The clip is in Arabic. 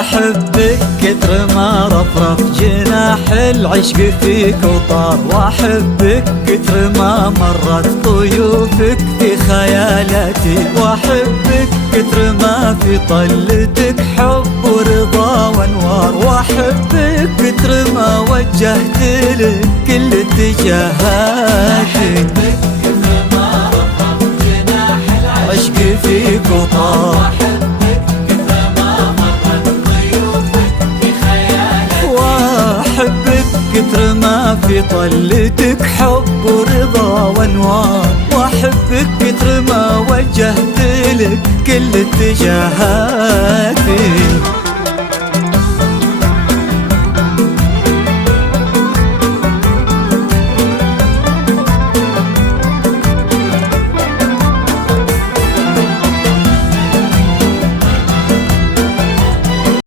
واحبك كتر ما رفرف جناح العشق فيك وطار، واحبك كتر ما مرت طيوفك في خيالاتي، واحبك كتر ما في طلتك حب ورضا وانوار، واحبك كتر ما وجهت لك كل اتجاهاتي. واحبك كتر ما رفرف جناح العشق فيك وطار، كتر ما في طلتك حب ورضا وانوار، واحبك كتر ما وجهت لك كل اتجاهاتي.